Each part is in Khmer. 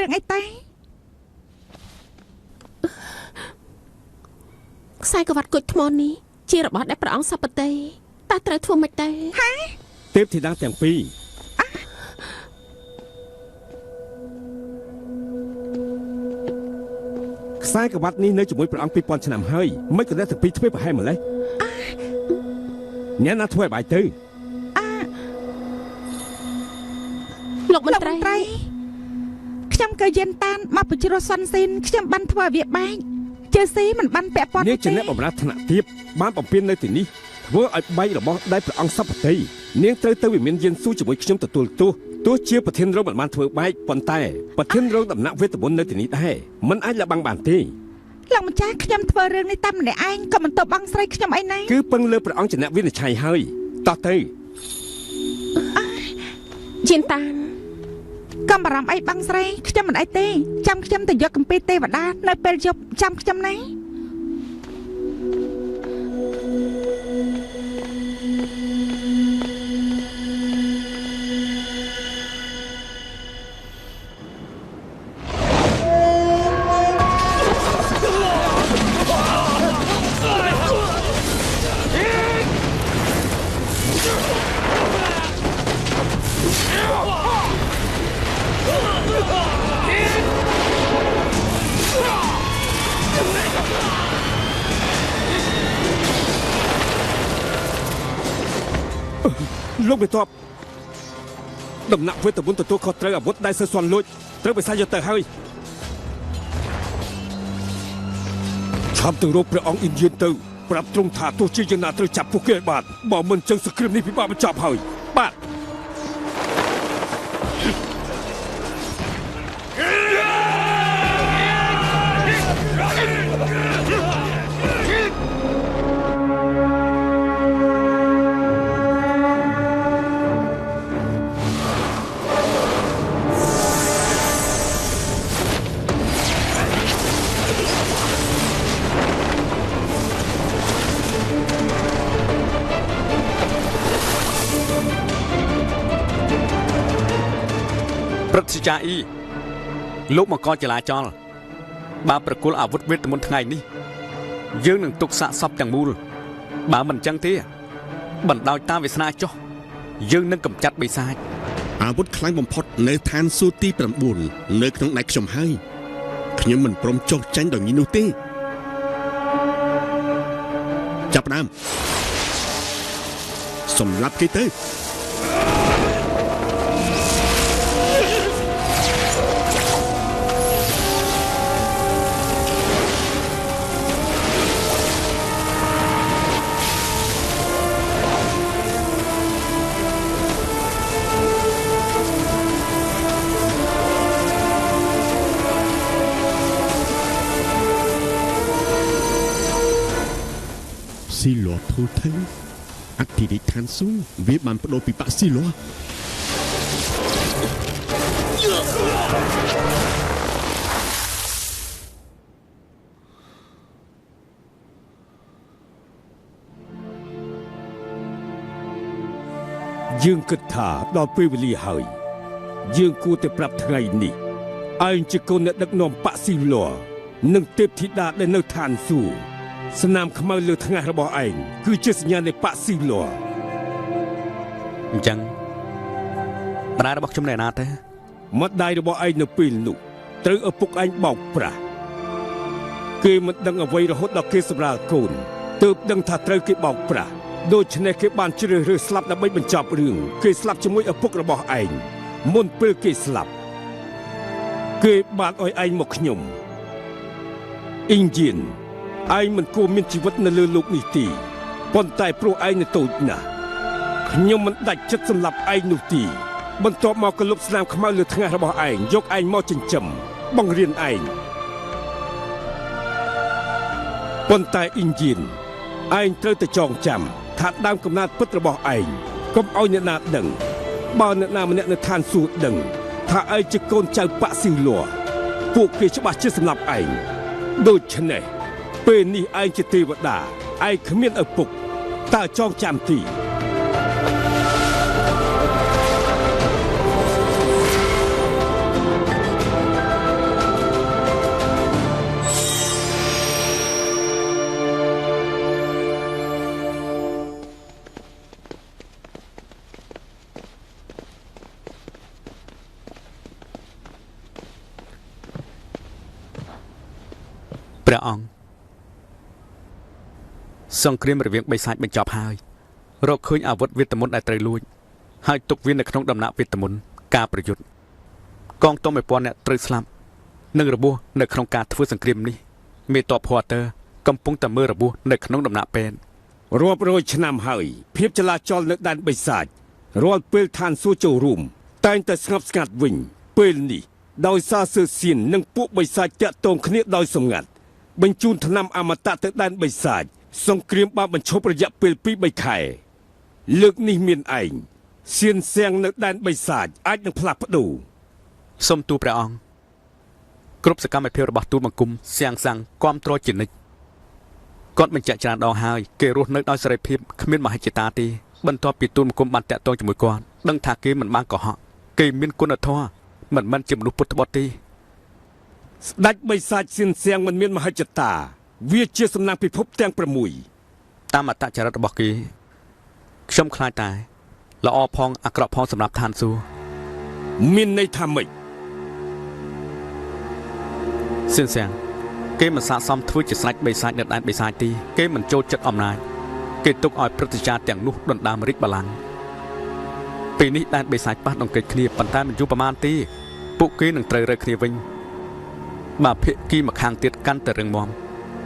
រឿងអីតែខ្សែក្រវ៉ាត់គុជថ្មនេះជារបស់ដែលព្រះអង្គសពតិតើត្រូវធ្វើមិនទេហ៎ទេពធីតាទាំងពីរខ្សែក្រវ៉ាត់នេះនៅជាមួយព្រះអង្គ2000ឆ្នាំហើយមិនក៏អ្នកទាំងពីរធ្វើប្រហែលម្លេះអ្នកណាធ្វើឲ្យបាយទៅលោកមន្ត្រីខ្ញុំក៏យិនតានមកបញ្ជ្រោះសុនស៊ីនខ្ញុំបានធ្វើឲ្យវាបែកជើស៊ីមិនបានពាក់ព័ន្ធនេះជាអ្នកបម្រើថ្នាក់ទាបបានបំពេញនៅទីនេះធ្វើឲ្យបែករបស់ដែលព្រះអង្គសពតិនាងត្រូវទៅវិមានយានស៊ូជាមួយខ្ញុំទទួលទោះជាប្រធានរងមិនបានធ្វើបែកប៉ុន្តែប្រធានរងដំណាក់វេទមន្តនៅទីនេះដែរមិនអាចលះបង់បានទេលោកម្ចាស់ខ្ញុំធ្វើរឿងនេះតាមម្នាក់ឯងក៏មិនទៅបងស្រីខ្ញុំអីណាគឺពឹងលើព្រះអង្គជាអ្នកវិនិច្ឆ័យហើយតោះទៅជាតានកុំបារម្ភអីបងស្រីខ្ញុំមិនអីទេចាំខ្ញុំទៅយកកម្ពីទេវតានៅពេលយប់ចាំខ្ញុំណាលោកបន្ទាប់ដំណាក់វេទមន្តទទួលខុសត្រូវអាវុធដែលសើសន់លួចត្រូវបិសាយកទៅហើយឆាប់ទៅរកព្រះអង្គអ៊ីនយៀនទៅប្រាប់ទ្រង់ថាទោះជាយ៉ាងណាត្រូវចាប់ពួកគេឲ្យបានបើមិនចឹងសង្គ្រាមនេះពិបាកបញ្ចប់ហើយបាទព្រឹទ្ធាចារ្យអ៊ីលោកមកកចលាចលបើប្រគល់អាវុធវេទមន្តថ្ងៃនេះយើងនឹងទុកសាកសពទាំងមូលបើមិនអញ្ចឹងទេបណ្ដោយតាមវាសនាចុះយើងនឹងកម្ចាត់បិសាចអាវុធខ្លាំងបំផុតនៅឋានសួគ៌ទី9នៅក្នុងដៃខ្ញុំហើយខ្ញុំមិនព្រមចុះចាញ់ដោយនេះនោះទេចាប់ផ្ដើមសម្លាប់គេទៅស៊ីលធូថៃអធិរិឋានស៊ូវាបានបដូរពីបាក់ស៊ីលយើងគិតថាដល់ពេលវេលាហើយយើងគួរតែប្រាប់ថ្ងៃនេះឯងជាកូនអ្នកដឹកនាំបាក់ស៊ីលនិងទេពធីតាដែលនៅឋានស៊ូស្នាមខ្មៅលើថ្ងាសរបស់ឯងគឺជាសញ្ញានៃបាក់ស៊ីលអញ្ចឹងម្ដាយរបស់ខ្ញុំនៅណាទេម្ដាយរបស់ឯងនៅពេលនោះត្រូវឪពុកឯងបោកប្រាស់គេមិនដឹងអ្វីរហូតដល់គេសម្រាលកូនទើបដឹងថាត្រូវគេបោកប្រាស់ដូច្នេះគេបានជ្រើសរើសស្លាប់ដើម្បីបញ្ចប់រឿងគេស្លាប់ជាមួយឪពុករបស់ឯងមុនពេលគេស្លាប់គេបានឲ្យឯងមកខ្ញុំអ៊ីងយៀនឯងមិនគួរមានជីវិតនៅលើលោកនេះទេប៉ុន្តែព្រោះឯងនៅតូចណាស់ខ្ញុំមិនដាច់ចិត្តសម្លាប់ឯងនោះទេបន្ទាប់មកក៏លុបស្នាមខ្មៅលើថ្ងាសរបស់ឯងយកឯងមកចិញ្ចឹមបង្រៀនឯងប៉ុន្តែអ៊ីងយៀនឯងត្រូវតែចងចាំថាដើមកំណើតពិតរបស់ឯងកុំឲ្យអ្នកណាដឹងបើអ្នកណាម្នាក់នៅឋានសួគ៌ដឹងថាឯងជាកូនចៅប៉ាក់ស៊ីល័រពួកគេច្បាស់ជាសម្លាប់ឯងដូច្នេះពេលនេះឯងជាទេវតាឯងគ្មានឪពុកតើចងចាំទី ព្រះអង្គសង្គ្រាមរវាងបិសាចបញ្ចប់ហើយរកឃើញអាវុធវេទមន្តដែលត្រូវលួចហើយទុកវានៅក្នុងដំណាក់វេទមន្តការប្រយុទ្ធកងទ័ព1000នាក់ត្រូវស្លាប់និងរបួសនៅក្នុងការធ្វើសង្គ្រាមនេះមេតបភ័តើកំពុងតែមើលរបួសនៅក្នុងដំណាក់ពេនរាប់រយឆ្នាំហើយភាពចលាចលនៅដែនបិសាចរាល់ពេលឋានសួគ៌ចូលរួមតែងតែស្ងប់ស្ងាត់វិញពេលនេះដោយសារសឺសៀននិងពួកបិសាចតាក់ទងគ្នាដោយសម្ងាត់បញ្ជូនថ្នាំអមតៈទៅដែនបិសាចសង្គ្រាមបានបញ្ឈប់រយៈពេល 2-3 ខែលើកនេះមានឯងសៀនសៀងនៅដែនបិសាចអាចនឹងផ្លាស់ប្ដូរសូមទូលព្រះអង្គគ្រប់សកម្មភាពរបស់ទូលបង្គំសៀងសាំងគ្រប់គ្រងជានិច្ចគាត់បញ្ជាក់ច្រើនដងហើយគេរស់នៅដោយសេរីភាពគ្មានមហិច្ឆតាទេបន្ទាប់ពីទូលបង្គំបានតាក់ទងជាមួយគាត់ដឹងថាគេមិនបានកុហកគេមានគុណធម៌មិនមែនជាមនុស្សពុតត្បុតទេស្ដេចបិសាចសៀនសៀងមិនមានមហិច្ឆតាវាជាសំណាងពិភពទាំង6តាមអត្តចរិតរបស់គេខ្ញុំខ្លាចតែល្អផងអាក្រក់ផងសម្រាប់ឋានសួគ៌មានន័យថាម៉េចសៀនសៀងគេមិនស័ក្តិសមធ្វើជាស្ដេចបិសាចនៅដែនបិសាចទេគេមិនចូលចិត្តអំណាចគេទុកឲ្យព្រឹទ្ធាចារ្យទាំងនោះដណ្ដើមរាជបល្ល័ង្កពេលនេះដែនបិសាចប៉ះដង្កេតគ្នាប៉ុន្តែមិនយូរប្រមាណទេពួកគេនឹងត្រូវរើគ្នាវិញបើភាគីម្ខាងទៀតកាន់តែរឹងមាំ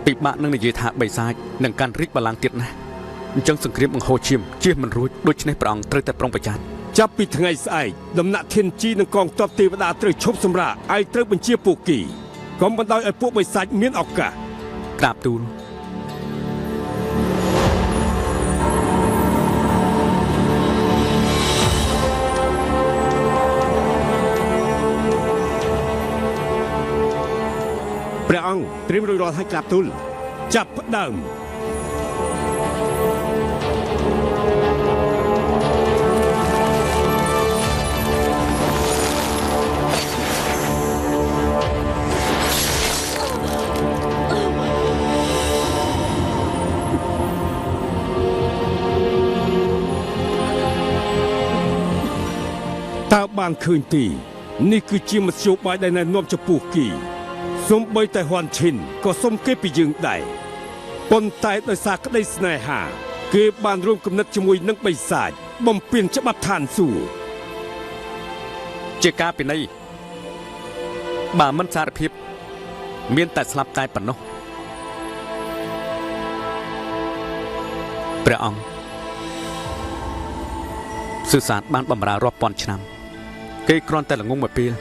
ពិបាកនឹងនិយាយថាបិសាចនឹងកាន់រាជបល្ល័ង្កទៀតណាស់អញ្ចឹងសង្គ្រាមបង្ហូរឈាមជៀសមិនរួចដូច្នេះព្រះអង្គត្រូវតែប្រុងប្រយ័ត្នចាប់ពីថ្ងៃស្អែកដំណាក់ធានជីនិងកងទ័ពទេវតាត្រូវឈប់សម្រាកឯត្រូវបញ្ជាពួកគេកុំបណ្ដោយឲ្យពួកបិសាចមានឱកាសក្រាបទូលព្រះអង្គត្រៀមរួចរាល់ហើយក្រាបទូលចាប់ផ្ដើមតើបានឃើញទេនេះគឺជាមធ្យោបាយដែលណែនាំចំពោះគេសូម្បីតែហ៊ុនឈិនក៏សុំគេពីយើងដែរប៉ុន្តែដោយសារក្តីស្នេហាគេបានរួមគំនិតជាមួយនឹងបិសាចបំពេញច្បាប់ឋានសួគ៌ជាការពិន័យបើមិនសារភាពមានតែស្លាប់តែប៉ុណ្ណោះព្រះអង្គសុសាតបានបំរើរាប់ពាន់ឆ្នាំគេគ្រាន់តែល្ងងមួយពេល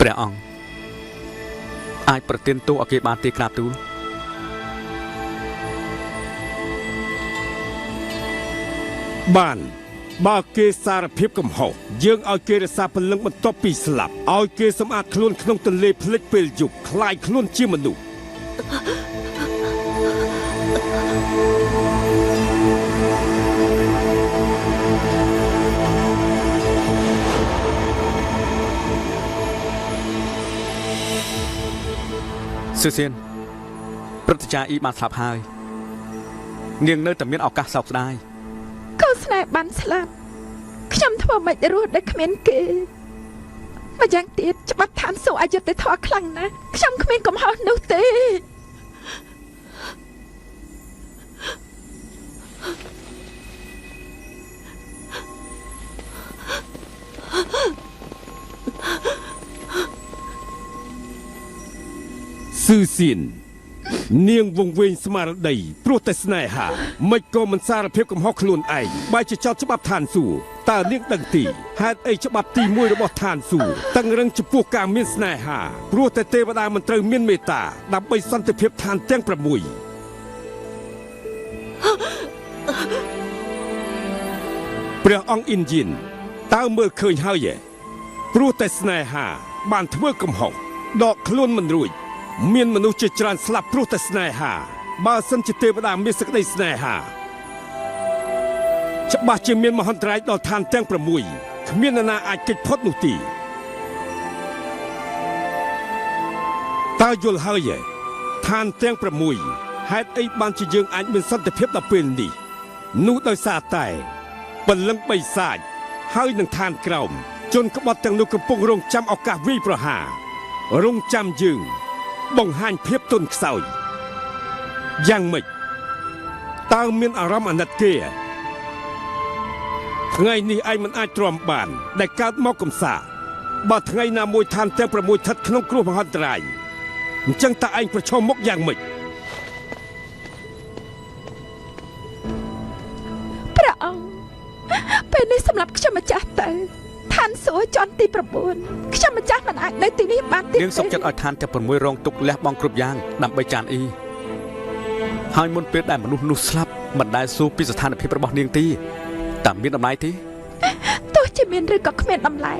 ព្រះអង្គអាចប្រទានទោសឲ្យគេបានទេក្រាបទូលបានបើគេសារភាពកំហុសយើងឲ្យគេរក្សាពលឹងបន្ទាប់ពីស្លាប់ឲ្យគេសម្អាតខ្លួនក្នុងទន្លេភ្លេចពេលយប់คล้ายខ្លួនជាមនុស្សសឺសៀនព្រឹទ្ធាចារ្យអ៊ីបានស្លាប់ហើយនាងនៅតែមានឱកាសសោកស្ដាយកូនស្នេហ៍បានស្លាប់ខ្ញុំធ្វើមិនរស់ដែលគ្មានគេម្យ៉ាងទៀតច្បាប់ឋានសួគ៌អយុត្តិធម៌ខ្លាំងណាស់ខ្ញុំគ្មានកំហុសនោះទេស៊ឺសៀននាងវង្វេងស្មារតីព្រោះតែស្នេហាមិនក៏មិនសារភាពកំហុសខ្លួនឯងបែរជាចោទច្បាប់ឋានសួគ៌តើនាងដឹងទីហេតុអីច្បាប់ទី1របស់ឋានសួគ៌តឹងរឹងចំពោះការមានស្នេហាព្រោះតែទេវតាមិនត្រូវមានមេត្តាដើម្បីសន្តិភាពឋានទាំង6ព្រះអង្គអ៊ីនយិនតើមើលឃើញហើយទេព្រោះតែស្នេហាបានធ្វើកំហុសដកខ្លួនមិនរួចមានមនុស្សជាច្រើនស្លាប់ព្រោះតែស្នេហាបើសិនជាទេវតាមានសេចក្តីស្នេហាច្បាស់ជាមានមហន្តរាយដល់ឋានទាំង6គ្មាននរណាអាចគេចផុតនោះទេតើយល់ហើយទេឋានទាំង6ហេតុអីបានជាយើងអាចមានសន្តិភាពដល់ពេលនេះនោះដោយសារតែពលឹងបិសាចហើយនឹងឋានក្រោមជនក្បត់ទាំងនោះកំពុងរងចាំឱកាសវាយប្រហាររងចាំយើង បង្ហាញភាពទន់ខ្សោយយ៉ាងម៉េចតើមានអារម្មណ៍អាណិតគេថ្ងៃនេះឯងមិនអាចទ្រាំបានដែលកើតមកកំសាបើថ្ងៃណាមួយឋានទាំង6ស្ថិតក្នុងគ្រោះមហន្តរាយអញ្ចឹងតើឯងប្រឈមមុខយ៉ាងម៉េចព្រះអង្គពេលនេះសម្រាប់ខ្ញុំម្ចាស់ទៅឋានសួគ៌ជាន់ទី9ខ្ញុំម្ចាស់មិនអាចនៅទីនេះបានទៀតទេនាងសុខចិត្តឲ្យឋានទាំង6រងទុកលះបង់គ្រប់យ៉ាងដើម្បីចានអ៊ីហើយមុនពេលដែលមនុស្សនោះស្លាប់មិនដែលសួរពីស្ថានភាពរបស់នាងទេតើមានតម្លៃទេទោះជាមានឬក៏គ្មានតម្លៃ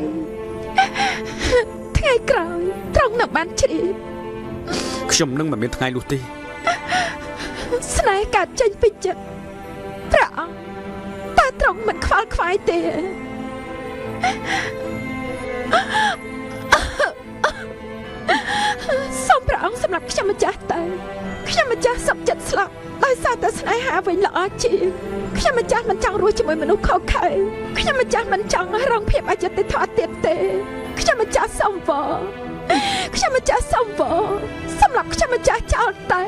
ថ្ងៃក្រោយត្រង់នឹងបានជ្រាបខ្ញុំនឹងមិនមានថ្ងៃនោះទេស្នេហ៍កើតចេញពីចិត្តព្រះអង្គតើត្រង់មិនខ្វល់ខ្វាយទេសូមព្រះអង្គសម្រាប់ខ្ញុំម្ចាស់ទៅខ្ញុំម្ចាស់សុខចិត្តស្លាប់ដោយសារតែស្នេហាវិញល្អជាងខ្ញុំម្ចាស់មិនចង់រស់ជាមួយមនុស្សខុសខើខ្ញុំម្ចាស់មិនចង់រងភាពអយុត្តិធម៌ទៀតទេខ្ញុំម្ចាស់សូមវល់ខ្ញុំម្ចាស់សូមវល់សម្រាប់ខ្ញុំម្ចាស់ចោលទៅ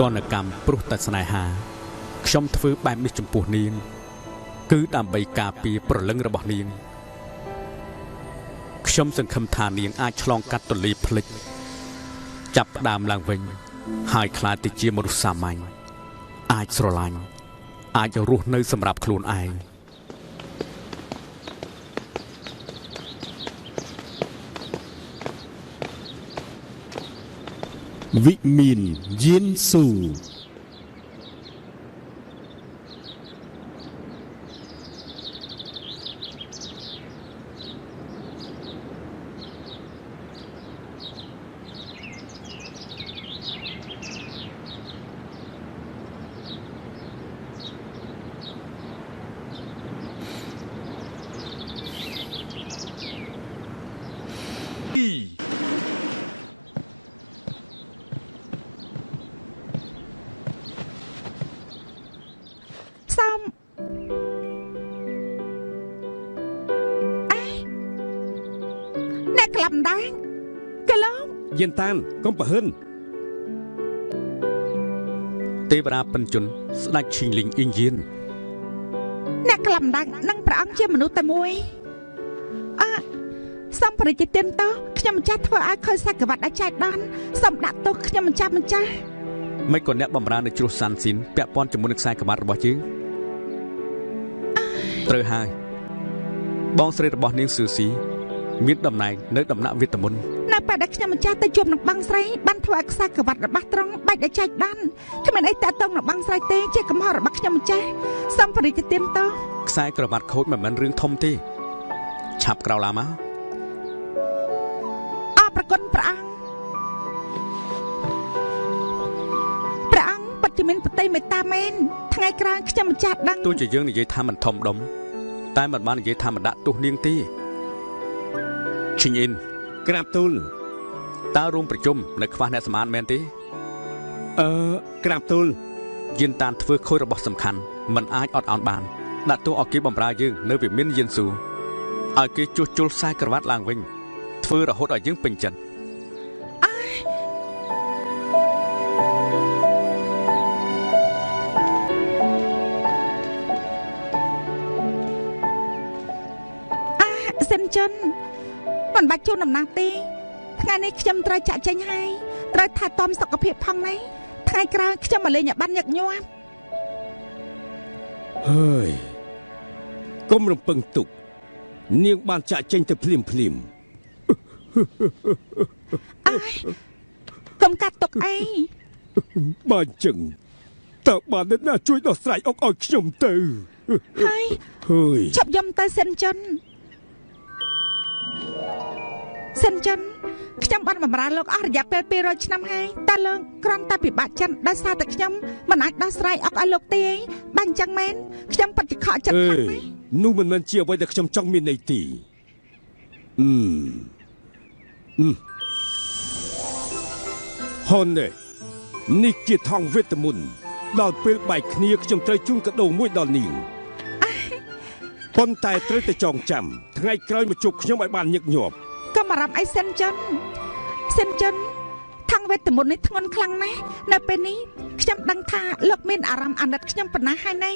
ទណ្ឌកម្មព្រោះតែស្នេហាខ្ញុំធ្វើបែបនេះចំពោះនាងគឺដើម្បីការពារព្រលឹងរបស់នាងខ្ញុំសង្ឃឹមថានាងអាចឆ្លងកាត់ទន្លេភ្លេចចាប់ផ្ដើមឡើងវិញហើយក្លាយទៅជាមនុស្សសាមញ្ញអាចស្រឡាញ់អាចរស់នៅសម្រាប់ខ្លួនឯងវិមានយានស៊ូយានតានកុំប្រហិនទេវតាពិនជន់ស្ដេចឈីងលីងអ៊ីងយានអ្នកក្លាំដាំងនឹងព្រះអង្គជាមនុស្សតែមួយសំបរិយាទានតោខ្ញុំម្ចាស់ធ្វើឲ្យខើសក្បាត់ឲ្យចែកដន់សំដាក់ទោសខ្ញុំម្ចាស់មិនក៏អ្នកបំរើនៅជ្រោះសាន់ស៊ីនពាក់ព័ន្ធជាមួយនឹងខ្សែក្បាត់របស់យើងត្រូវហើយបងស្រីរបស់នាងស៊ឺស៊ីមានតំណែងនៅដំណាក់វេទមន្តនៅពេលដែលខ្ញុំម្ចាស់ទៅជួបនឹងបងស្រីបានធ្វើឲ្យខ្សែក្បាត់របស់ត្រង់បាច់ឲ្យចែកដន់គ្មានអីតាក់ទងនឹងបងស្រីទេជាកំហុសរបស់ខ្ញុំម្ចាស់សំបរិយាទានតោខ្សែក្រវ៉ាត់ខូចមិនមែនរឿងធំទេឆាប់ក្រោលឡើងមកប្រគុណព្រះអង្គពិតជាមានប្រតិមេត្តាមែនថ្ងៃក្រោយខ្ញុំម្ចាស់ដឹងទោះជាយើងនិយាយថាមិនធំដុំតែមិនបាននិយាយថាមិនដាក់ទោសនាងទេឈិញអ៊ីនក្រាបទូលតើរួមប្រជុំនៅខ្វះអ្នកសម្អាតមែនទេក្រាបទូលយានតានធ្វើខូចរបស់សំខាន់មិនអាចអត់ឱនបានដាក់ទោសឲ្យគេបំរើយើងនៅវិមានយានស៊ូឲ្យគេជួសជុលខ្សែក្រវ៉ាត់ឡើងវិញធ្វើរហូតឲ្យយើងពេញចិត្តសិនចិនមិនបាច់ជួនដំណើរទេថ្ងៃនេះខ្ញុំត្រូវចាក់ចេញហើយត្រូវថែទាំសុខភាពផងនេះថ្ងៃក្រោយខ្ញុំមកលេងឲ្យបានញឹកញាប់ហើយកុំរំពឹងទុកនាងបានចាក់ចេញទៅភ្លាម កុំកាត់ទុកអីបានចឹងតើបានអ្នកណាជួយដោះស្រាយអុកឲ្យខ្ញុំទៅហើយចាប់យំទៅសិនចិន សិនចិនខ្ញុំបានបម្រើលោកអស់រយៈពេល200ឆ្នាំហើយតែលោកគ្រាន់តែពិបាកចិត្តដោយសារតែខ្ញុំមិនអាចដោះស្រាយអុកឲ្យលោកទេបានអញ្ចឹងមែនខ្ញុំពិតជាខកចិត្តខ្លាំងណាស់នោះមិនមែនជាអ្វីដែលខ្ញុំចង់មានន័យទេហននេះជាថង់វេទមន្តដល់ពេលបែកគ្នាខ្ញុំត្រូវជូនកាដូមួយដល់នាងប៉ុន្តែត្រូវតែចងចាំថ្ងៃក្រោយមកជួបខ្ញុំឲ្យបានញឹកញាប់កុំអារម្មណ៍អីសិនចិនថង់វេទមន្តនេះធ្ងន់ខ្លាំងណាស់នៅពេលនេះខ្ញុំដឹងថាលោកមានអារម្មណ៍អាណិតខ្ញុំប៉ុណ្ណាហើយណែ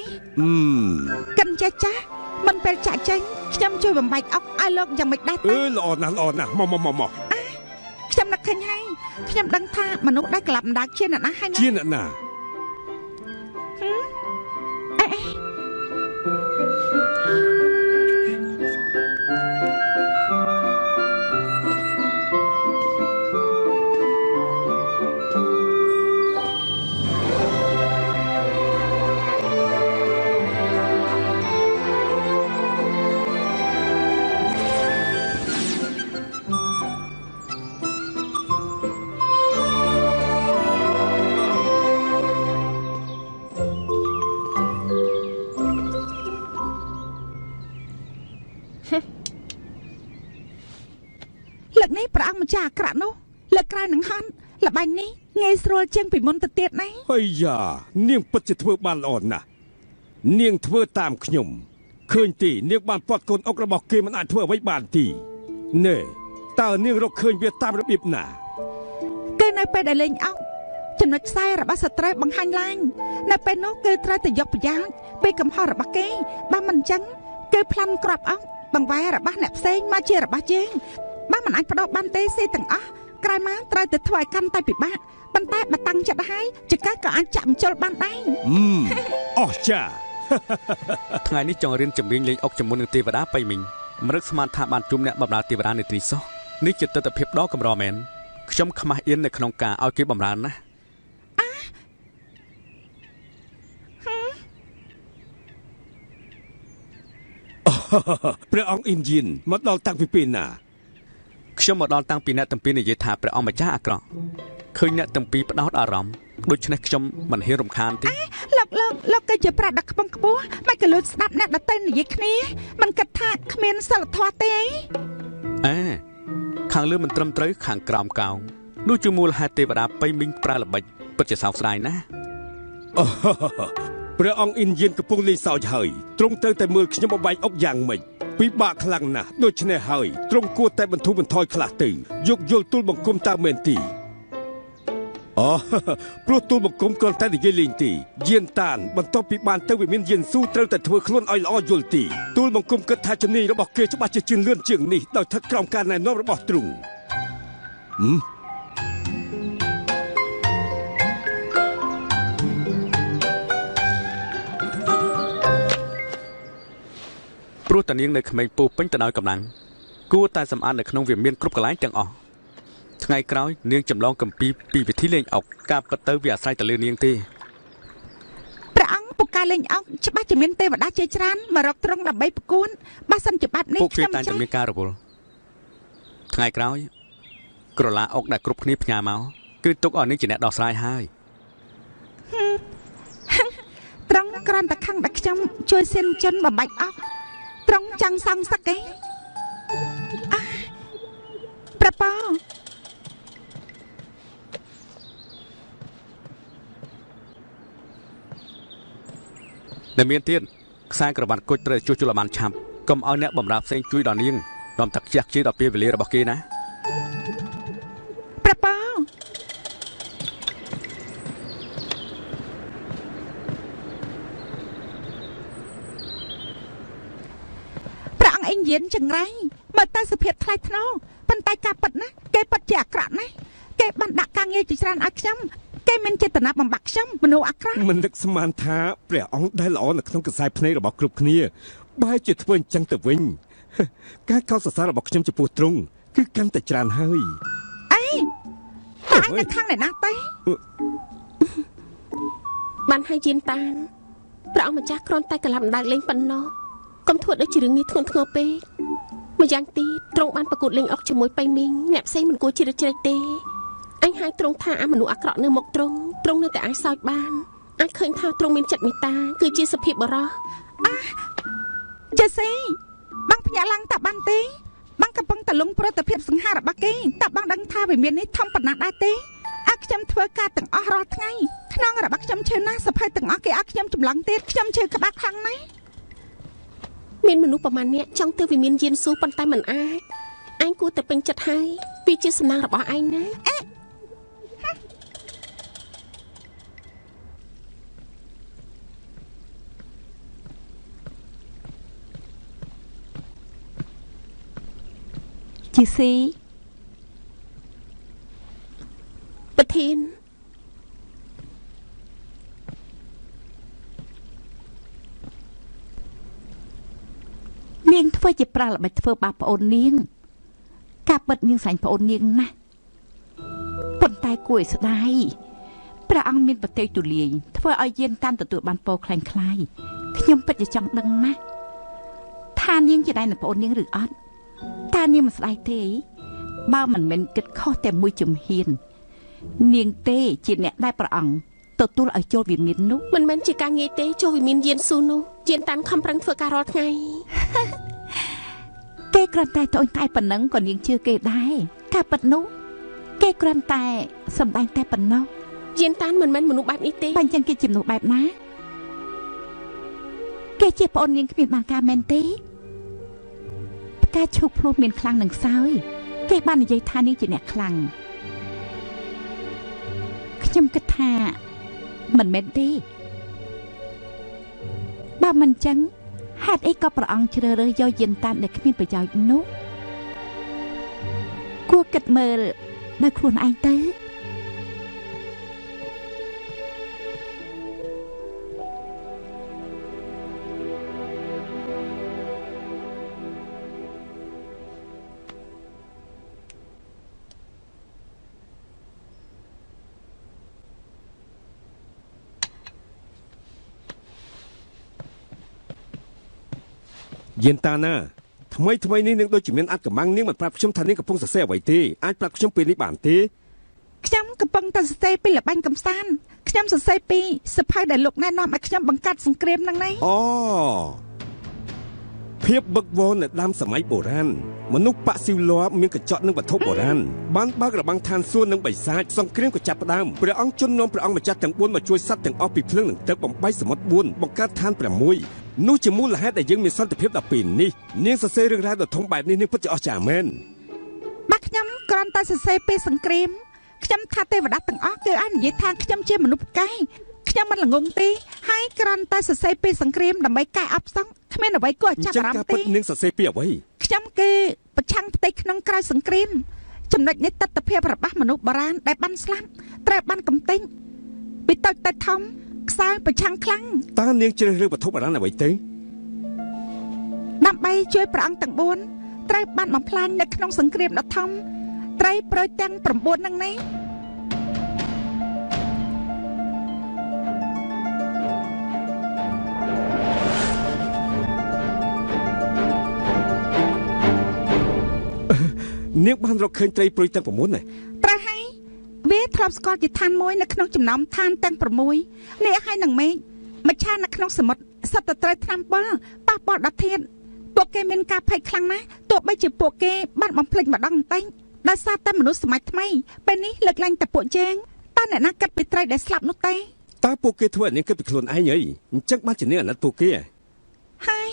កិនចេះចាស់មិនពេលចាក់ចេញខ្ញុំជួយបំបែកអុកឲ្យលោកយ៉ាងម៉េចដែរល្អណាស់មកខ្ញុំនឹកឃើញហើយខ្ញុំដឹងថាមនុស្សដែលក្លាប់ម្ដងជាអ្នកណាហើយណាជាអ្នកណាលើកនេះព្រះអង្គម្ចាស់អាក្រក់នោះលើកក្រោយនឹងហន់លបាញ់នេះងាយស្រួលជាងពីមុនទៅទៀតណាហើយយ៉ានាងពិតជាធ្វើបានល្អណាស់នាងធ្វើតាមខ្ញុំឃើញទេនាងបានពាត់កូនអុករបស់គេមិនអាចធ្វើអ្វីបានទេណែតើនាងរកឃើញវាតាមរបៀបណាគឺនៅពេលដែលលេងអុកចំណុចខ្សែរបស់ស្ត្រីបង្ហាញឡើងនៅពេលនោះគឺត្រូវតែយកប្រយោជន៍ពីកំហុសរបស់គេបើមិនអញ្ចឹងគឺផ្លាន់ក្របអុកបង្វែររបស់អ្នកផ្សេងមកជារបស់យើងបើមិនអាចបដោតបានទេសេទាំងអស់ក្រោយមកត្រូវតែធ្វើឲ្យកាន់តែពិបាកប៉ុន្តែបើតាំងចិត្តហើយចកាក៏អាចចាក់បញ្ចូលបានដែរអស់ចាថ្ងៃនេះចង់រៀនចម្រៀងលេងអុកជាមួយនឹងទេវតាបៃមីងមរឹកស្មានថាបានជួបអ្នកបម្រើទេវតានៃត្រីសោះនេះជាទស្សនភាពដ៏កម្រមែនខ្ញុំខ្មាស់អៀននៅក្នុងការឲ្យគេបម្រើណាស់ព្រះអង្គអ៊ីនជីនមកដល់តាំងពីពេលណាខ្ញុំមកដល់តាំងពីអ្នកទាំងពីរនិយាយថាព្រះអង្គម្ចាស់អាក្រក់ឃើញអ្នកទាំងពីរផ្ដោតអារម្មណ៍ដូច្នេះខ្ញុំមិនហ៊ានរំខានទេលោកគឺជាប្រាក់ដាក់ខ្ពង់ខ្ពស់មិនក៏លួចស្ដាប់អ្នកដទៃនិយាយគ្នាមិនគិតថាគ្មានសិលធម៌ទេខាងលើមិនត្រឹមត្រូវខាងក្រោមកោងនោះជាមូលហេតុទេវតាបៃមីងប្រើល្បិចពិតជាសោកស្ដាយណាស់ព្រះអង្គអ៊ីនយៀនកំពុងលេងសើចហើយទ្រង់ត្រូវតែមើលខ្ញុំបំបែកអុកយ៉ាងម៉េចពិបាកខ្លាំងណាស់ដូច្នេះហើយទ្រង់គួរតែបន្ធូរបន្ថយខ្លះទៅយកយល់ទូលបង្គំតើមែនទេព្រោះទូលបង្គំគ្រាន់តែនិយាយលេងទេយានតានបន្ទាប់ពីបានទៅវិមានយានស៊ូត្រូវតែធ្វើខ្លួនឲ្យល្អយល់ទីទូលបង្គំគិតថាជំនាញរបស់គេច្បាស់ជាជឿនលឿនជាងនេះដោយស្ថិតក្រោមការណែនាំរបស់ទ្រង់ព្រោះតានាងនៅក្មេងពោពេញទៅដោយកម្លាំងគួរតែសម្អាតនៅក្នុងវាមានគ្រប់កន្លែងទាំងអស់ថ្ងៃក្រោយនាងចម្លងកំពីពីវិធីលេងអុកការពិតទៅវាអាស្រ័យទៅលើនាងទេព្រះអង្គពូកែលេងអុកច្បាស់ជាមានទេវតាជាច្រើនមករកទ្រង់ដើម្បីប្រគួនបើសិនជាបែបនេះខ្ញុំតែមានការរវល់ថ្ងៃក្រោយក្រឡាអុកដែលគ្រប់គ្នាផ្ញើមកគឺទុកឲ្យនាងជាអ្នកដោះស្រាយហើយទ្រង់គ្រាន់តែខឹងតែខ្ញុំជួយសិនចិនបំបាច់អុកត្រង់ចង់សងសឹកឯងប្រប៉ោដែលមានទៀតខ្សែក្រវ៉ាត់គុជត្រូវជួសជុលឲ្យបានឆាប់កុំឲ្យអ្នកបម្រើផ្សេងជួយដល់នាងនាំតែខ្ជះខ្ជាយដល់ពេលវេលារបស់គេណាប្រប៉ោអ៊ីនយៀនចង្រៃមើលទៅសុភាពថ្លៃថ្នូរប៉ុន្តែការពិតណាគេពិតជាអាក្រក់ណាស់គេបានដាក់ការងារជាច្រើនឲ្យខ្ញុំគេមានចេតនាបំបាក់ខ្ញុំមនុស្សអាក្រក់មិននឹកស្មានថាព្រះអង្គដែលល្អនៅក្នុងខ្សែភ្នែករបស់គ្រប់គ្នាបែរជាធ្វើអញ្ចឹងទៅវិញការកោតសរសើររបស់ខ្ញុំចំពោះទ្រង់គឺកាន់តែច្រើនហើយអីតែនៅខាងអ្នកណាទៅបានហើយយានតានព្រះអង្គម្ចាស់គ្រាន់តែក្លាប់ដើរលេងប៉ុណ្ណោះកុំធ្វើដូចជារឿងនេះធ្ងន់ធ្ងរពេក ម្យ៉ាងទៀតទ្រង់បានប្រកួតលេងអុកជាមួយបៃមីងអ្នកផ្សេងមិនគួរជ្រៀតជ្រែកទេអញហៅទ្រង់ថាអាមនុស្សអាក្រក់នៅមុខទ្រង់នៅតែអាចសើចបានអាចឃើញថាទ្រង់មានចិត្តមេត្តាគឺជាសភាពបរោះចេះស៊ីបងភ្ញាក់ឡើងតាបានទេបងកំពុងតលងប្រតិភិបសង្ហារបស់គេតាបងដឹងថាវិមាននេះធំប៉ុណ្ណាដែរទេឲ្យខ្ញុំធ្វើការទាំងអស់រាល់ថ្ងៃក្នុងរបស់ខ្ញុំឈឺណាស់សភ័យទាំងអស់គេឲ្យខ្ញុំចម្លងទៀតខ្ញុំឈឺក្បាលខ្លាំងណាស់មានមនុស្សប្រមាណអ្នកចង់ទៅវិមានយានស៊ូប៉ុន្តែមិនអាចអញគួរតែពេញចិត្តហើយវាជាសំណាងរបស់ឯងណាជីស៊ីប្រធាននាងធ្វើជាប្រាល្បិចធ្វើបាបប្អូននាងការពិតនាងសាញ់ប្អូននាងណាស់ប៉ុន្តែគួរឲ្យស្ដាយព្រះអង្គមានប្រតិយទូលាយធ្វើឲ្យយានតាន់ទទួលបានពរខ្លាំងខ្លាយខ្ញុំពិតជាចង់ដឹងណាស់ថានាងជាដៃនឹងប្អូននាងឬអត់តើនាងមិនស្ដាយទេបើមិនមែនគិតខុសតែមួយជំហាននាងទេជាអ្នកដែលព្រះអង្គទទួលឲ្យចូលវិមាននោះមិនមែនជាការងាយទេចូលវិមានយានស៊ូនោះយានតាន់ខំប្រឹងធ្វើការរាល់ថ្ងៃគេគ្រាន់តែត្អូញត្អែប៉ុណ្ណឹងក៏នាងជឿគេដែរការពិតនោះគេគ្រាន់តែសម្ដែងតែប៉ុណ្ណោះយានតាន់មិនមែនមនុស្សបែបនេះទេបើអញ្ចឹងគេជាមនុស្សបែបណាគេជាប្អូននាងគ្មានបានការមែនទេការឈូកភ្លោះមានខ្លាំងនឹងសោយគេបាននិយាយថានាងជាអ្នកខ្លាំងខ្ញុំគិតថាមិនមែនទេបើមិនចឹងហេតុអីក៏ព្រះអង្គជ្រើសរើសយកយានតាន់ដែលគ្មានប្រយោជន៍នោះគួរគិតមើលដោយខ្លួនឯងទៅយានតាណាថ្មីនេះនឹងដូចជាមានអត្តកម្បាំងនាងមិនប្រាប់ខ្ញុំថានាងកំពុងសរសេរអ្វីទេអាចប្រាប់ខ្ញុំពេលនេះបានទេខ្ញុំកំពុងតែសរសេរពីល្បែងកំសាន្តខ្ញុំសរសេរពីសភៅដែលលោកណែនាំឲ្យខ្ញុំបង្កាត់សង្គ្រាមហ្នឹងណាអូភាពបឹកវរនៅដើមសម័យបុរាណមនុស្សប៉ាក់ស៊ីវល័រមានកញ្ចក់និងវត្ថុបុរាណបានបើករបាំងឋានសួគ៌និងបិសាចសង្គ្រាមក៏ចាប់ផ្ដើមព្រះអង្គជន់នាំព្រះអង្គម្ចាស់ទាំង4មកជួយសត្វទាំងអស់ពីភ្លើងនិងទឹកបំបីសមុទ្រ4បង្កើតឋាន6នោះជាមូលហេតុដែលយើងមានសន្តិភាពដល់ពេលនេះនាងសរសេររឿងរ៉ាវដ៏ធំបែបនេះនាងពិតជាអស្ចារ្យមែនបើខ្ញុំគ្រាន់តែសរសេរពីសង្គ្រាមខ្ញុំថាទេវតាទាំងអស់គឺអាចនិយាយថាខ្ញុំជាមនុស្សផ្កាយខ្ញុំមិនល្ងងទេហើយគ្រាន់តែសរសេរពីសង្គ្រាមដើម្បីកែអបសង្ឃគ្មានអ្វីគួរឲ្យចាប់អារម្មណ៍ទេនាងសរសេរពីអ្វីខ្ញុំគឺប្រឆាំងផ្ទៃក្នុងក្រៅសង្គ្រាមចំណុចនៃទស្សនវិជ្ជារបស់មនុស្សបុរាណដែលបានស្លាប់ត្រូវបានកំទេញពីតូចទៅធំខ្សោយប្រឆាំងខ្លាំងតើនាងជ្រើសរើសវត្ថុបុរាណអ្វីទេដើម្បីជួយព្រះអង្គទាំង4ត្រូវបានបំផ្លាញនៅក្នុងសង្គ្រាមដ៏ធំត្រីប្រូចទាំង9ហ្នឹងណានាងបានរកឃើញត្រីប្រួយទាំង9ណាត្រូវហើយវាធ្លាប់ស្គាល់ជាឋានមួយនៅក្នុងចំណោមឋានទាំង6នេះហើយនឹងមេឃមច្ឆានៅក្នុងសមុទ្រសត្វត្រីថ្នាំពិលប៉ះពាល់ដល់ធាតុពួកគេមានការភ័យខ្លាំងណាស់ទោះបីជាពួកគេបានបំភ្លេចម្ដងបន្តិចដោយសារតែមនុស្សសម័យថ្មីពេលនេះលើកឡើងតែពួកយើងតើអ្នកណាគិតពីត្រីដែលស្លាប់នោះទេតើពួកគេធ្វើឲ្យនាងគិតពីខ្លួនឯងអីអញ្ចឹងបានជានាងអាណិតពួកគេហើយ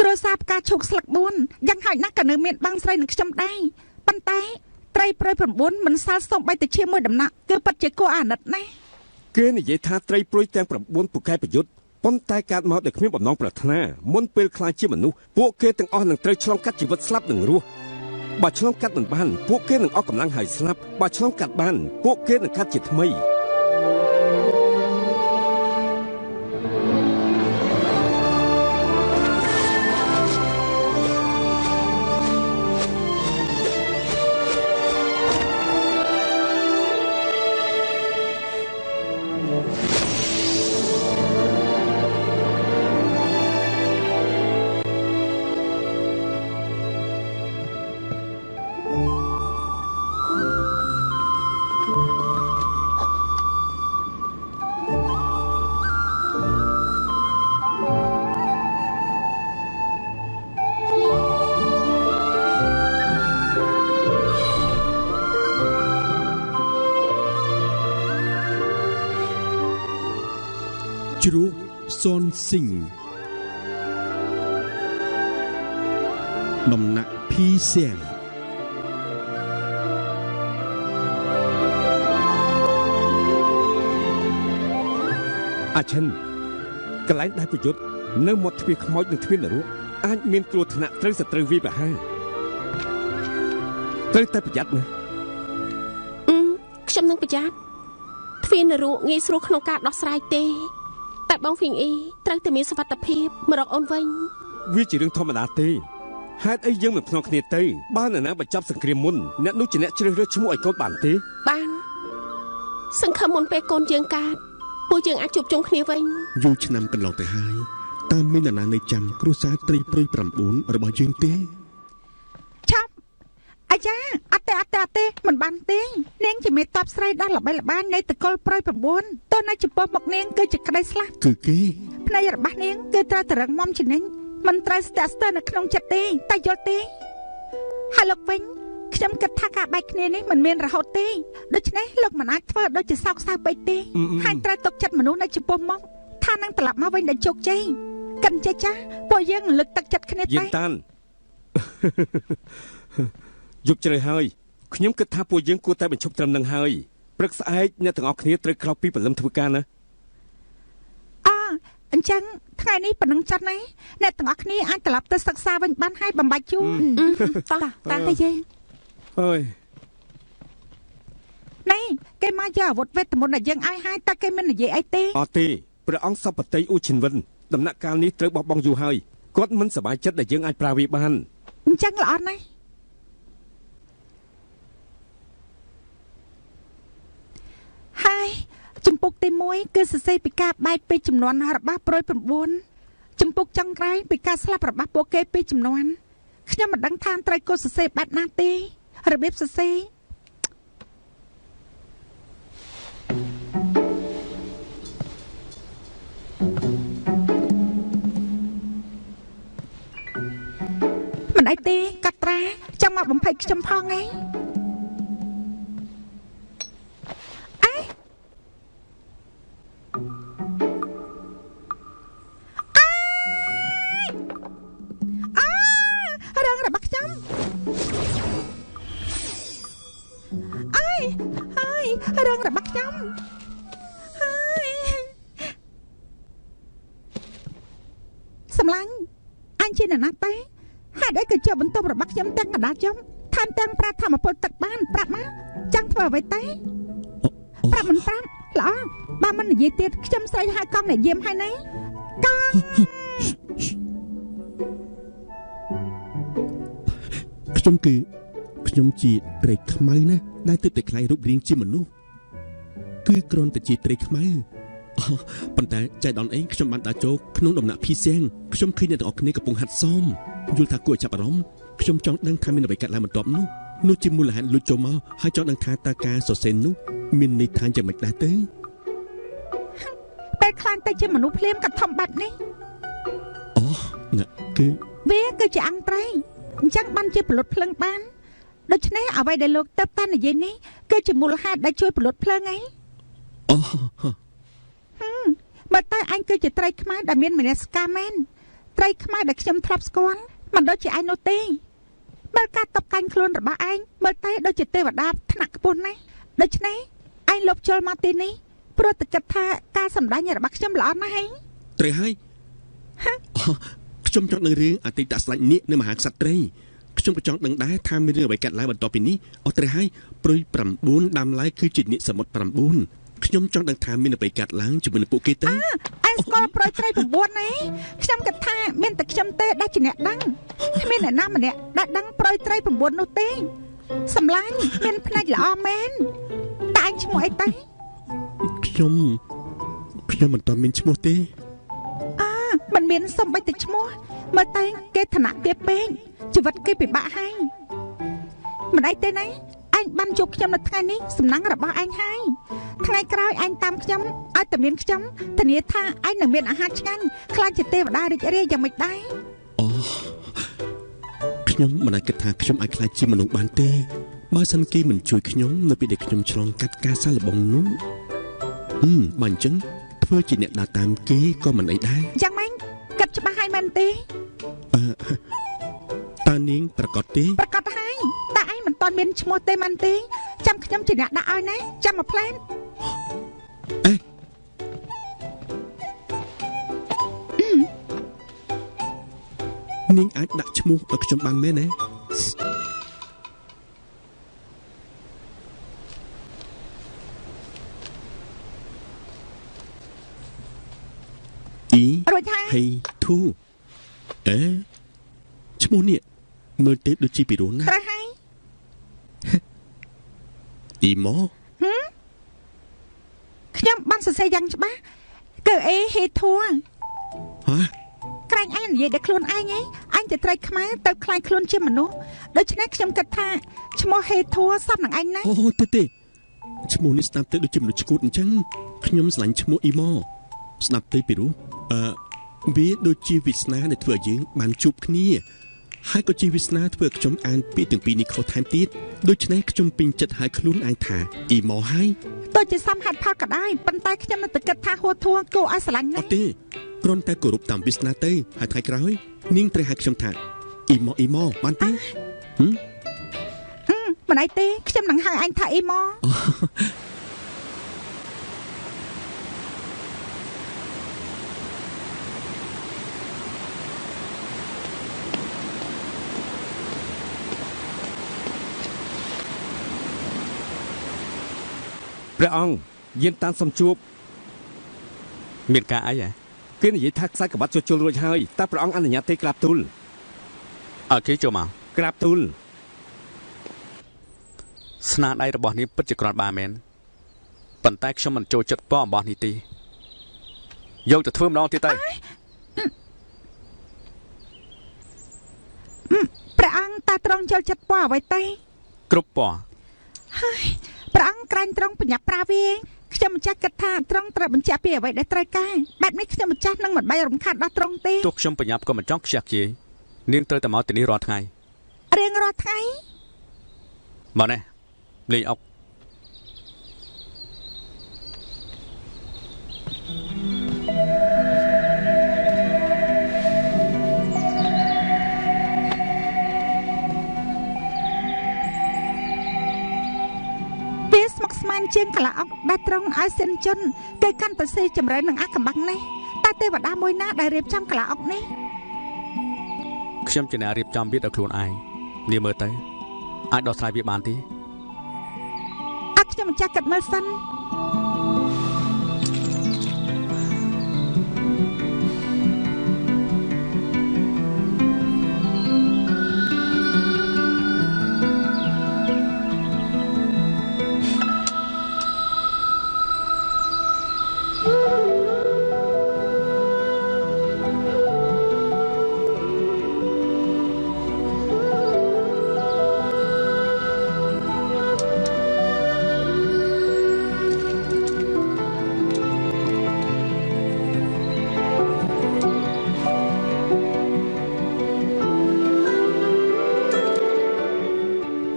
គ្រួសារផ្កាឈូកស្លឹក4យ៉ាងហោចណាស់ក៏នៅមានបាំងស្រីនឹងខ្ញុំដែរប៉ុន្តែត្រីប្រួយ9មិនសាលសំបីតែជាមួយដំណាក់គឺពិតជាគួរអាណិតណាស់គេនិយាយថាត្រីប្រួយទាំង9ពូកែប្រយុទ្ធប៉ុន្តែកើតមកដោយគ្មានបំណងប្រាថ្នាមុនពេលខ្លាចជាមនុស្សពួកគេទាំងអស់នឹងត្រូវឆ្លងកាត់ជីវិតស្លាប់និងរស់បើឆ្លងកាត់មិនបានពួកគេនឹងអស់កម្លាំងហើយស្លាប់បើឆ្លងកាត់បានពួកគេនឹងកាត់ជាថ្មី ជ្រូកស៊នស៊ីងដំណាក់ភីសៀងអាឈិនកន្លែងដែលប្រយុទ្ធនៅមាត់ទ្វារខ្មោចនិងទ្វារនរកអាចមានគ្រោះថ្នាក់ត្រូវសត្រូវវាយប្រហារត្រូវតែប្រយ័ត្នណាខ្ញុំនឹងប្រយ័ត្នទ្វារនរកងាយស្រួលក្នុងការដោះស្រាយទេតែបងហ្វីងអ៊ីត្រូវតែមានសុវត្ថិភាពមករកអូនវិញវាជារឿងធម្មតាទេហេតុអីយើងមិនភ្នាក់គ្នាទៅបើនរណាបញ្ចប់សង្គ្រាមមុនអ្នកនោះជាអ្នកជ្រើសរើសឈ្មោះឲ្យកូនបានទេបានសង្ឃឹមមុនពេលកូនយើងកើតពួកយើងអាចជួបជុំគ្នាវិញយូរឆ្នាំកន្លងទៅហើយតាមមាននរណានៅចាំគ្រួសារត្រីព្រួយ9របស់យើងទេឆាប់អាយ៉ាអត់ទេមិនបានទេនាងជាមេតបស្រីដ៏ល្បីល្បាញនៃតកុលព្រួយ9តើនៅចំពោះមុខនាងគឺជាក្តីស្លាប់គឺគេភ្នែករបស់នាងគឺត្រូវតែរឹងមាំជានិញមិនត្រូវស្ទាក់ស្ទើរនៅក្នុងចិត្តទេតែយល់ទេហើយលោកវិញខ្ញុំគិតថាការបែកគ្នានេះមិនមានរហូតទេដូច្នេះលោកមិនអាចធ្វើដូចជាសោកសៅពេកទេហើយត្រូវទុកចិត្តមនុស្សនៅចំពោះមកថានឹងត្រឡប់មកវិញដោយជោគជ័យកិនចេះចាពួកយើងលើកទឹកចិត្តគ្នាតែយីតានយប់ជ្រៅហើយខ្ញុំគិតថាពួកយើងគួរតែបញ្ឈប់ត្រឹមនឹងហើយព្រឹកស្អែកអ្នកទាំងអស់គ្នាត្រូវក្រោកពីព្រលឹមធ្វើការណាអញ្ចឹងថ្ងៃនេះប៉ុណ្ណឹងចត់ណាអ្នកទាំងអស់គ្នាអាចត្រឡប់ទៅសិក្សាវិញបានហើយបំបាច់ជួតាតែយើងអើយណែគេមកយកអាវុធវេទមន្តដែលយើងឲ្យហើយតើគេមិននិយាយអីទេអត់ទេព្រះអង្គសពតិអ៊ូឈិនវិនដំណាក់កាលនេះត្រូវបោះបង់យូរហើយគាត់មិនសប្បាយចិត្តដែលយើងអាចប្រើវាបានអញ្ចឹងល្អណាស់ហើយចំពុកទី1គឺសរសេរពីការបែកពីចំនួនរបស់ព្រួយ9ចំពុកចុងក្រោយពីការស្លាប់របស់ពួកគេពីចំនួនខ្ញុំមិនដឹងថាត្រូវកូនសរសេរបែបណាទេរបៀបសរសេរមិនអីទេកាត់ត្រាចង់មកបំភ័យខ្ញុំផងឯងរឿងរបស់ខ្ញុំសម្លាញ់អញជាអ្នកណាទេហេតុអីក៏ជាបន្ទប់របស់ខ្ញុំទាំងកណ្ដាលខ្ញុំថែមទាំងប្រាធម្មពលទឹកបានប្រាប់មកចង់ធ្វើអ្វីទេប្រាប់មិនប្រាប់ល្អបើមិននិយាយទៀតខ្ញុំស្រីហៅកង់អ្នកយាមហើយណាកង់ខ្ញុំជាត្រីខ្មៅណាដែលទើបតែខ្លាយរូបរាងជាមនុស្សគឺគ្រាន់តែជាត្រីខ្មៅប៉ុន្តែចៃដន្យអីខ្ញុំបានដើរចូលក្នុងដំណាក់ភីសៀងខ្ញុំឃើញអ្នកទាំងអស់គ្នាកំពុងហាត់សមយល់ថាគួរឲ្យចាប់អារម្មណ៍ខ្ញុំចង់ដឹងថាមានអ្វីកើតឡើងបន្ទាប់នោះជាមូលហេតុលួចចូលមកហើយចង់ដឹងថាតើការសរសេរនោះមានន័យថាយ៉ាងម៉េចដែរទេពេលខ្លាំងទៅជាមនុស្សភ្លាមក៏ធំបាត់នេះណាគឺវាគឺជាអង្គត្រីអញ្ចឹងបានជាពលុតភ្លើងបានដូច្នេះអ្វីដែលលោកទៅតានិយាយនេះគឺជាមូលហេតុដែលជួយពលុតភ្លើងឯងមើលទៅអញគឺជាត្រីខ្មៅដែលមានមនសិការមែនត្រីខ្មៅដែលខ្ញុំធ្លាប់ស្គាល់មិនដូចជាឯងនោះទេមើលការតបកាញ់ខ្លួនរបស់ឯងមើលទៅដូចជាទេវតាថ្នាក់ខ្ពស់ណាស់ដូច្នេះឯងលុបចូលមកទីនេះព្រោះតែគិតថាការសម្ដែងរបស់ខ្ញុំល្អណាស់ឯងត្រូវហើយខ្ញុំចង់ដឹងរឿងអតីតស្ដេចនាគនៅមហាក្សត្រត្រីខ្ញុំក៏ចង់ដឹងដែរថាមានរឿងអ្វីកើតឡើងបន្ទាប់ពីនេះត្រូវហើយព្រួយ9ដើមឡើយគឺជានាគសមុទ្រ9ខ្ញុំចង់ដឹងថាមានអ្វីកើតឡើងជាមួយនឹងពួកគេទេឯងស្គាល់ព្រួយត្រី9ទេខ្ញុំគិតថាមានតែខ្ញុំទេដែលជាអ្នកដឹងគ្មានអ្នកណាម្នាក់ដែលដឹងព្រួយត្រី9នោះទេសម្លាញ់មានភ្នែកល្អមែនតែឯងឈ្មោះអីទេខ្ញុំមិនទាន់មានឈ្មោះទេមិនមានសំបីតែឈ្មោះមើលតែគេឋានៈទាបពេកជីវិតគេពិបាកហើយមិនអីទេណាឯងបានជួបខ្ញុំនៅថ្ងៃនេះសំណាងរបស់ឯងហើយថ្ងៃក្រោយឯងតាមខ្ញុំឲ្យតែមានខ្ញុំធានាថាឯងនឹងមានអាហារឆ្ងាញ់ខ្លាចជាទេវតារីករាយយ៉ាងម៉េចដែរខ្ញុំមិនអាចគិតថាខ្ញុំអាចខ្លាចជាមនុស្សបានទេបើសិនគេមិនជួយខ្ញុំនៅពេលដែលខ្ញុំឆ្លងកាត់ការសាកល្បងនោះបើអញ្ចឹង ធ្វើជាអ្នកដើរតាមគេក៏មិនអីដែរ យ៉ាងម៉េចគិតច្បាស់ហើយមែនទេ តើនាងប្រកាសទេ ប្រកាសហើយតែឯងមិនទាន់មានឈ្មោះទេមែនទេចាំខ្ញុំជាអ្នកដាក់ឲ្យណាចាំមកផ្លែន នាងអាចដាក់ឈ្មោះឲ្យខ្ញុំបានមែនទេអ៊ី រួចហើយ ហេធូឈ្មោះនេះមើលទៅដូចជាពីរោះណាស់ ត្រូវហើយ អ៊ីម៉ូ ខ្ញុំបានសរសេរយ៉ាងច្បាស់គឺអេហេធួ ហ៎ ក្រែងឯងនិយាយដល់ខ្លួនឯងអញទៅត្រីខ្មែរទៅខ្លាយខ្លួនជាមនុស្សដូច្នេះខ្ញុំគិតថាឈ្មោះហេធួសមនឹងឯងណា អូទេឈ្មោះនេះស្ដាប់ទៅដូចជាមនុស្សឈួតអញ្ចឹងខ្ញុំស្រឡាញ់ឈ្មោះអ៊ីម៉ូស្ដាប់ទៅពីរោះវាដូចជាវាសនាដែលធ្វើឲ្យយើងបានជួបគ្នាហើយក៏ជាវាសនាធ្វើឲ្យខ្ញុំអានពាក្យទាំងពីរនេះខុសថែមទៀតដូច្នេះខ្ញុំពេញចិត្តហៅខ្លួនឯងថាអ៊ីម៉ូហើយ ទោះជាសមហេតុផលក៏ដោយប៉ុន្តែខ្ញុំនៅតែគិតថាហួធួគួរឲ្យស្រឡាញ់ណា អត់ទេគ្រាន់តែគោរពតាមវាសនាទៅហើយថ្ងៃក្រោយនាងត្រូវហៅខ្ញុំថាអ៊ីម៉ូបានទេមិនអីទេខ្ញុំនឹងហៅអញថាអ៊ីម៉ូ ព្រះអង្គយានតានសំជួប មានការអីហ៎ គេនិយាយថាខ្សែក្បាត់ជលរួចហើយតើព្រះអង្គអនុញ្ញាតទេក្រាបទូល ឲ្យគេចូលមក ក្រាបទូល ស្នាដៃរបស់នេះពិតជាគ្រាន់បើមែនប៉ុន្តែខ្ញុំមិនចូលចិត្តពណ៌អំបោះនេះទេយកទៅធ្វើម្ដងទៀតទៅ ព្រះអង្គតាត្រង់ចូលចិត្តពណ៌អ្វីទេ គ្រប់ពណ៌ ហើយព្រះអង្គក្រែងត្រង់បញ្ញាប្រាវាខ្ញុំម្ចាស់គិតថាត្រង់ត្រូវបញ្ជាក់ពីអ្វីដែលត្រូវការបែបនេះខ្ញុំម្ចាស់នឹងមិនបាយរំខានដល់ត្រង់ទេ ទោះខ្ញុំបញ្ញាប់ក៏មិនចង់ខ្ជះខ្ជាយនាងត្រូវតែមកទីនេះរាល់ថ្ងៃ រៀងរាល់ថ្ងៃ មកនេះលេងអុក វាស្មុគស្មាញជាងកន្លះអុកដែលត្រង់ឲ្យសិនជន់គេកាន់ទៅសេចម្រើននឹងអាកំបាំងនេះតែទេវតាមួយណាដែលរៀបចំកន្លះអុកនេះ ខ្ញុំជាអ្នករៀបចំវាដោយខ្លួនឯងនាងមើលទៅអាចដោះស្រាយវាបានទេ អត់ខ្ញុំម្ចាស់គិតមើលសិន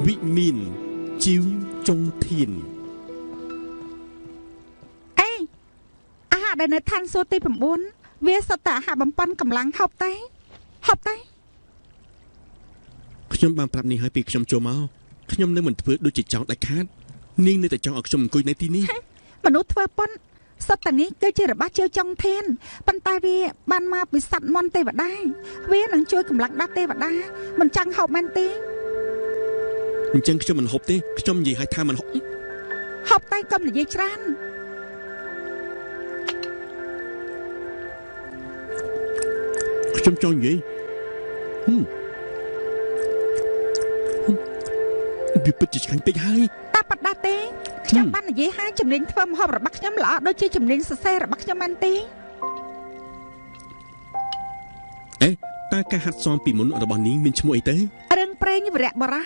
វិមានជីវចុងធាន អេអាហារដែលនៅឋានសួគ៌ទី9វាសុទ្ធតែអាហារបំពេញកម្លាំងហូបតែ ខ្ញុំបានប្រាប់នាងហើយពីខ្ញុំចូលមកខ្ញុំនៅមិនធ្វើដូចជាចង់ដាច់ខាតនាងនៅតែចង់ឲ្យខ្ញុំអង្គុយនៅទីនេះ មនុស្សធ្វើប៉ុនសុទ្ធតែនេះគឺជារបស់ជើចុងធានប៉ុន្តែវាបានមកពីសត្វមន់ទេវតាវានឹងជួយកម្លាំងដល់ទេវតាមិនចង់ហូបមែនទេ អញ្ចឹងខ្ញុំមិនហូបទេខ្ញុំនិយាយឲ្យថាមិនហូប ហូបតែកុំនិយាយច្រើន ខ្ញុំចង់និយាយវាពិតជាឆ្ងាញ់ពេកហើយ តាប៉ាត់ដែរទេខ្ញុំបាននិយាយហើយជំនាញធ្វើម្ហូបរបស់ខ្ញុំល្អដូចជាជំនាញសរសេររបស់ខ្ញុំមែនទេ អេតើការហាត់សមពីមុនរបស់នាងមានឈ្មោះអីទៅ រឿងព្រេងវរៈបរោះ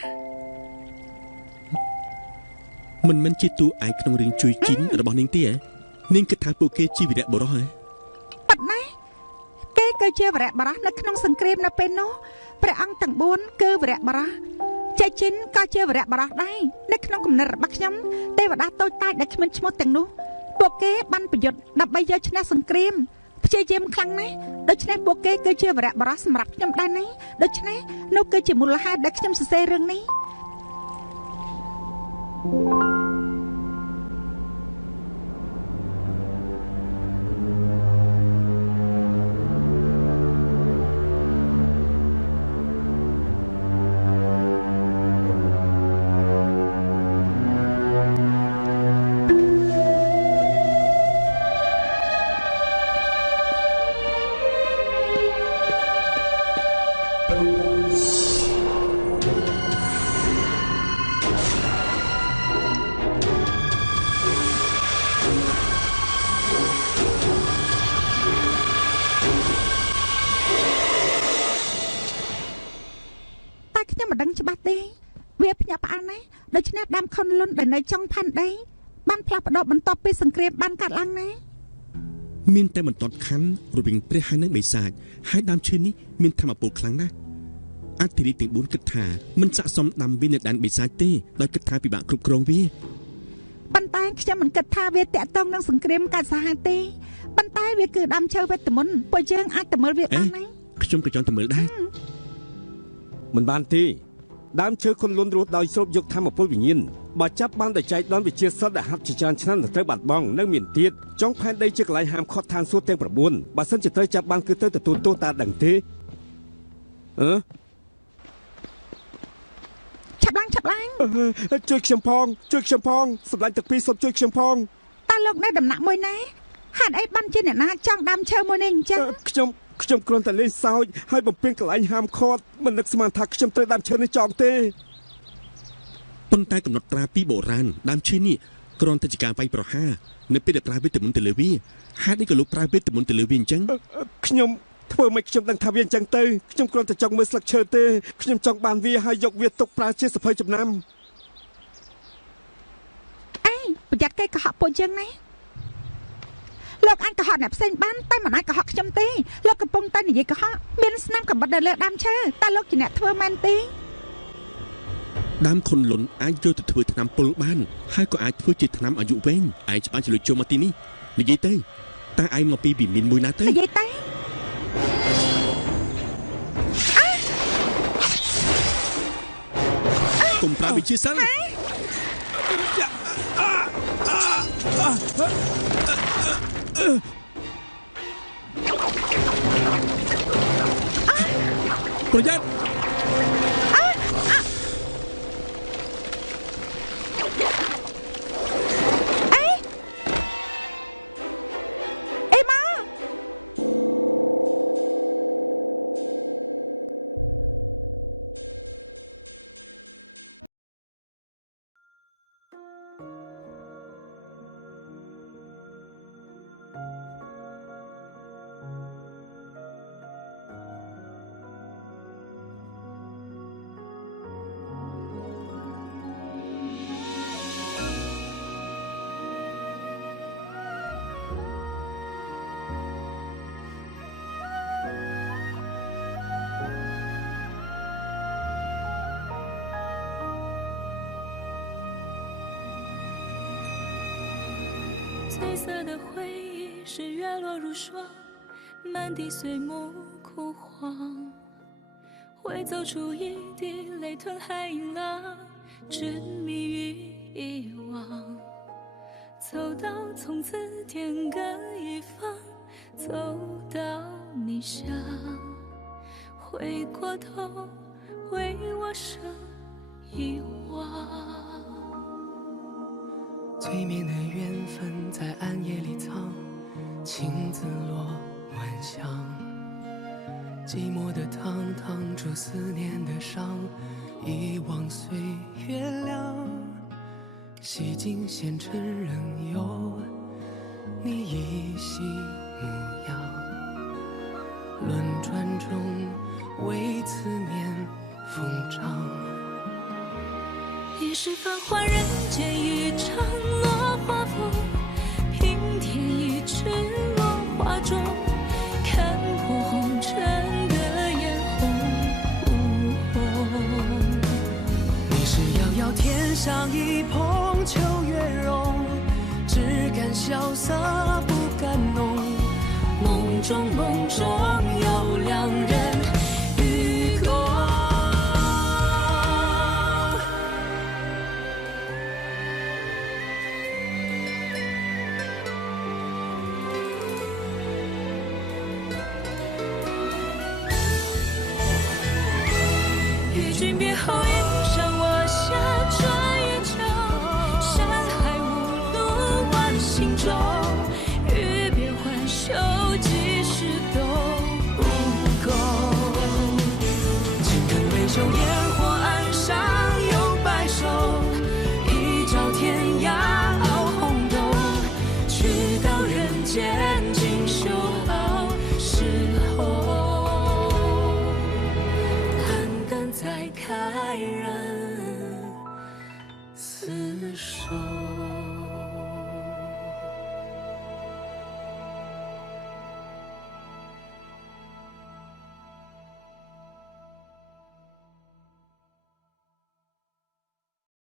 មិនមែនជាតួឯកក្នុងរឿងជួយជីនរបស់នាងទេនាងគិតថាពួកគេជាវីរៈបុរសហ៎ ប៉ាត់ណាគេគឺជាវរៈបរោះនៅក្នុងសង្គ្រាមនៅពេលនោះព្រះអង្គទាំង4គឺវរៈបរោះចេជីនក៏ជាវរៈបរោះដែរនៅក្នុងគំនិតរបស់ខ្ញុំទេវតាតូចតាចដែលគ្មានឈ្មោះទាំងនោះ ពួកគេបានប្រយុទ្ធដើម្បីយកឈ្នះសង្គ្រាមព្យាយាមខ្លាំងណាស់ដូច្នេះពួកគេគឺជាវរៈបរោះសម្រាប់ខ្ញុំដែរណាដូច្នេះនោះគឺជាមូលហេតុដែលខ្ញុំសរសេររឿងនេះខ្ញុំមិនដឹងច្បាស់ទេវាភ្ញាក់ផ្អើលណាស់ដូច្នេះដើមខុនលុនដែលនៅចុងផែនដីបានផ្លាស់ប្ដូរបន្ទាប់ពីសង្គ្រាមបានកាត់ឡើងណាមានតែបន្ទាត់ខណ្ឌរវាងព្រះហើយនិងបិសាចហើយដើមឈើនេះមានធម្មពលខ្លាំងណាស់អធិរាជទាំង4គិតថាមិនស័ក្តិសមដាំវានៅដែនបិសាចទេដោយគិតថាពិបាកគ្រប់គ្រងវាប៉ុន្តែខ្ញុំមិនគិតថាវាតាក់ទងនឹងសង្គ្រាមកាត់សាហាវទេប៉ុន្តែវាគឺដើមឈើវេទមន្តពួកយើងអាចទៅមើលវាបានណាខ្ញុំក៏ចង់ទៅមើលដែរមិនបានទេដើមឈើខុនលុនរស់ដោយស្រូបយកធម្មពលវិញ្ញាណបើចាប់បានដោយចែកដនវិជាសិទ្ធិដែលហាត់ជាច្រើនឆ្នាំទៅបាត់បង់នៅមានទៀតចុងផែនដីជាកន្លែងហាមឃាត់ឋានសួគ៌ទាំង9បើសិនជាត្រូវចាប់បានគឺទៅទទួលទោសតាដឹងទេឆាប់ឡើងជួយខ្ញុំផងសម្លាញ់ទឹកពីរសូមជួយខ្ញុំផងតើលោកនៅដំណាក់មួយណាហេតុអីបានជាអ្នកណាចង់ដើមឈើមួយនេះអញ្ចឹងខ្ញុំគ្រាន់តែលេងសើចហើយបំពេញកន្លែងហាមឃាត់មិននឹកស្មានថាខ្ញុំត្រូវដើមឈើនេះចងទេប៉ុន្តែកំណត់ត្រាពីបុរាណដើមឈើនេះគ្រាន់តែជាការវាយប្រហារនៅពេលដែលប្រើវេទមន្តទៅលើវាហេតុនេះក៏លោកប្រើវេទមន្តទៅលើវាអញ្ចឹងខ្ញុំធ្វើមិនខ្ញុំដឹងថាវាអញ្ចឹងទៅខ្ញុំគ្រាន់តែចង់មើលស្លឹកឈើទេខ្ញុំចង់បានវាហើយយកវាទុកប្រើជាសភៅចំណាំអេប្រយ័ត្នគេកុហកពួកយើងណាលោកអាចកុហកអ្នកផ្សេងបានតែមិនអាចកុហកខ្ញុំទេលោកកំពុងតែនិយាយកុហកមានស្នាមកំបិតនៅលើដើមឈើតើលោកជាអ្នកធ្វើមែនទេដើមខុនលុនអាចយកទៅធ្វើថ្នាំពុលបានហើយក៏អាចធ្វើជាថ្នាំអាយុវែងឯងច្បាស់ជាលុយចូលមកទីនេះនិយាយទៅតើឯងមកពីវិមានមួយណាទៅនិយាយទៅកុំប្រើវិជាសិលប្រយ័ត្ន翠色的回忆是月落如霜，满地碎木枯黄，会走出一滴泪吞海银浪，执迷于遗忘。走到从此天各一方，走到你乡，回过头为我生遗忘。最绵的缘分在暗夜里藏，青子落晚香，寂寞的汤烫出思念的伤，遗忘岁月凉，洗尽纤尘仍有你依稀模样，轮转中为思念疯长。一世繁华人间一场落花风，平添一池落花中，看破红尘的眼红。你是遥遥天上一抔秋月容，只感萧瑟不敢浓，梦中梦中。